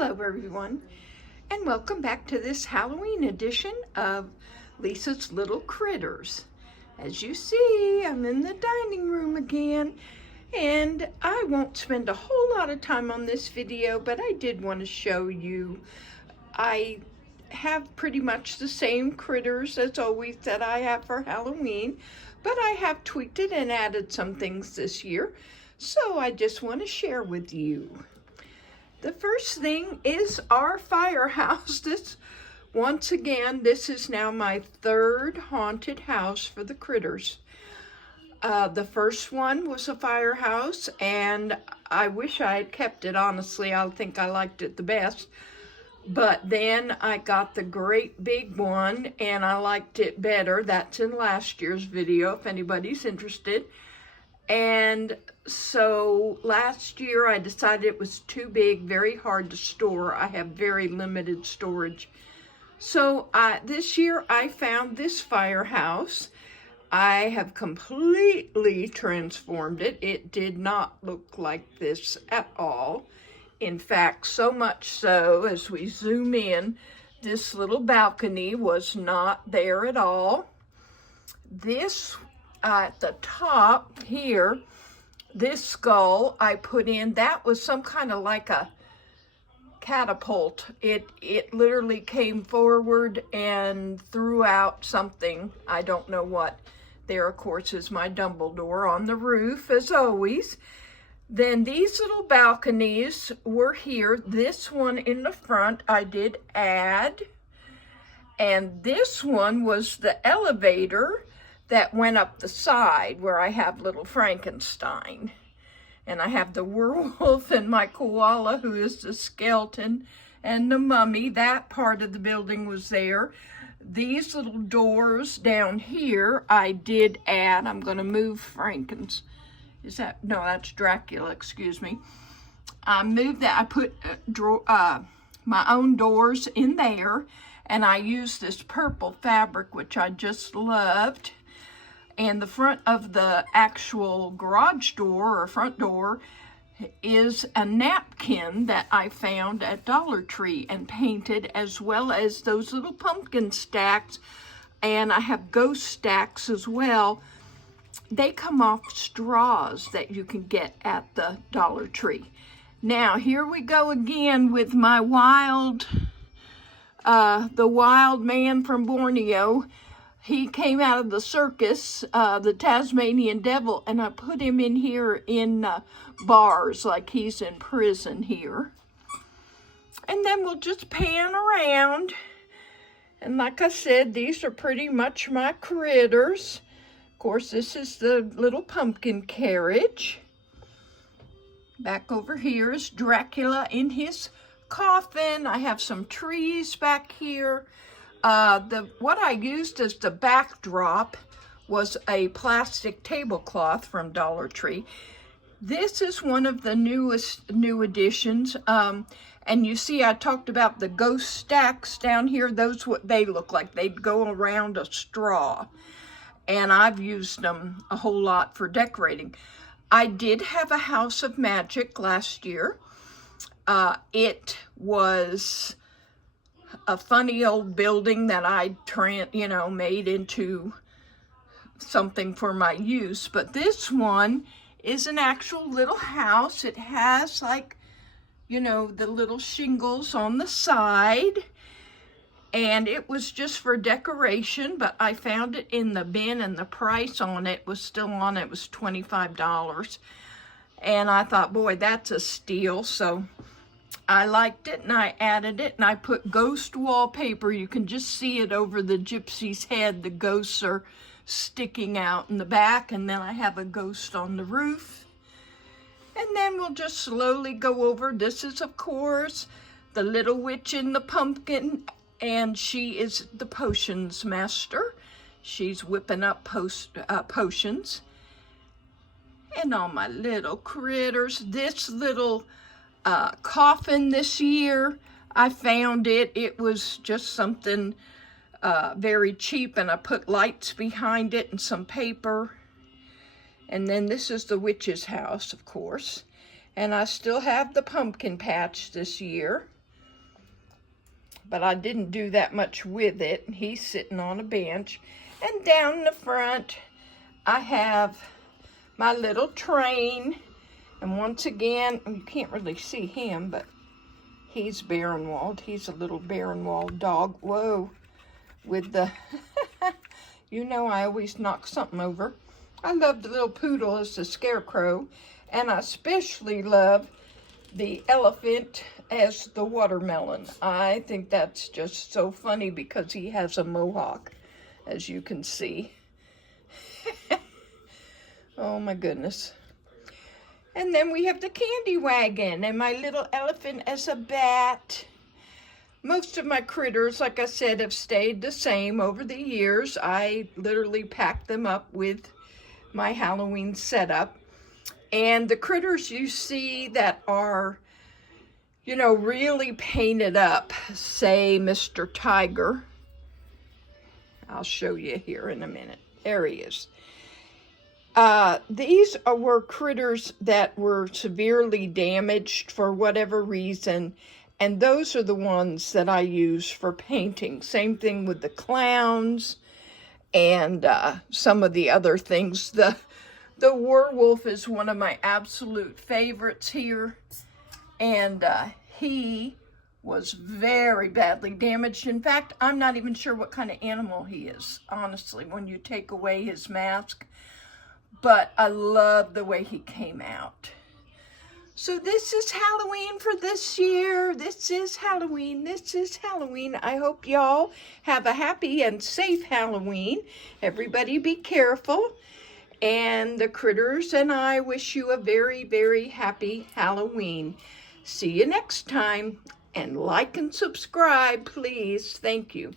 Hello everyone, and welcome back to this Halloween edition of Lisa's Little Critters. As you see, I'm in the dining room again, and I won't spend a whole lot of time on this video, but I did want to show you. I have pretty much the same critters as always that I have for Halloween, but I have tweaked it and added some things this year, so I just want to share with you. The first thing is our firehouse. Once again, this is now my third haunted house for the critters. The first one was a firehouse, and I wish I had kept it, honestly. I think I liked it the best. But then I got the great big one, and I liked it better. That's in last year's video, if anybody's interested. And so last year I decided it was too big, very hard to store. I have very limited storage. So this year I found this firehouse. I have completely transformed it. It did not look like this at all. In fact, so much so, as we zoom in, this little balcony was not there at all. This at the top here, this skull I put in, that was some kind of like a catapult. It literally came forward and threw out something, I don't know what. There, of course, is my Dumbledore on the roof, as always. Then these little balconies were here. This one in the front I did add, and this one was the elevator that went up the side where I have little Frankenstein. And I have the werewolf and my koala, who is the skeleton, and the mummy. That part of the building was there. These little doors down here I did add. I'm going to move Franken's. No, that's Dracula, excuse me. I moved that. I put my own doors in there, and I used this purple fabric, which I just loved. And the front of the actual garage door or front door is a napkin that I found at Dollar Tree and painted, as well as those little pumpkin stacks. And I have ghost stacks as well. They come off straws that you can get at the Dollar Tree. Now, here we go again with my the wild man from Borneo. He came out of the circus, the Tasmanian Devil, and I put him in here in bars, like he's in prison here. And then we'll just pan around. And like I said, these are pretty much my critters. Of course, this is the little pumpkin carriage. Back over here is Dracula in his coffin. I have some trees back here. What I used as the backdrop was a plastic tablecloth from Dollar Tree. This is one of the new additions. And you see, I talked about the ghost stacks down here. Those what they look like. They'd go around a straw. And I've used them a whole lot for decorating. I did have a House of Magic last year. It was a funny old building that I made into something for my use. But this one is an actual little house. It has, like, the little shingles on the side. And it was just for decoration, but I found it in the bin, and the price on it was still on. It was $25. And I thought, boy, that's a steal. So I liked it, and I added it, and I put ghost wallpaper. You can just see it over the gypsy's head. The ghosts are sticking out in the back, and then I have a ghost on the roof. And then we'll just slowly go over. This is, of course, the little witch in the pumpkin, and she is the potions master. She's whipping up potions. And all my little critters. This little coffin this year, I found it. It was just something very cheap, and I put lights behind it and some paper. And then this is the witch's house, of course. And I still have the pumpkin patch this year. but I didn't do that much with it. He's sitting on a bench. And down in the front, I have my little train. And once again, you can't really see him, but he's Barinwald. He's a little Barinwald dog. Whoa. With the, you know, I always knock something over. I love the little poodle as the scarecrow. And I especially love the elephant as the watermelon. I think that's just so funny because he has a mohawk, as you can see. Oh my goodness. And then we have the candy wagon and my little elephant as a bat. Most of my critters, like I said, have stayed the same over the years. I literally packed them up with my Halloween setup. And the critters you see that are, you know, really painted up, say Mr. Tiger. I'll show you here in a minute. There he is. These were critters that were severely damaged for whatever reason, and those are the ones that I use for painting. Same thing with the clowns and some of the other things. The werewolf is one of my absolute favorites here, and he was very badly damaged. In fact, I'm not even sure what kind of animal he is, honestly, when you take away his mask. But I love the way he came out. So this is Halloween for this year. This is Halloween. This is Halloween. I hope y'all have a happy and safe Halloween. Everybody be careful. And the critters and I wish you a very, very happy Halloween. See you next time. And like and subscribe, please. Thank you.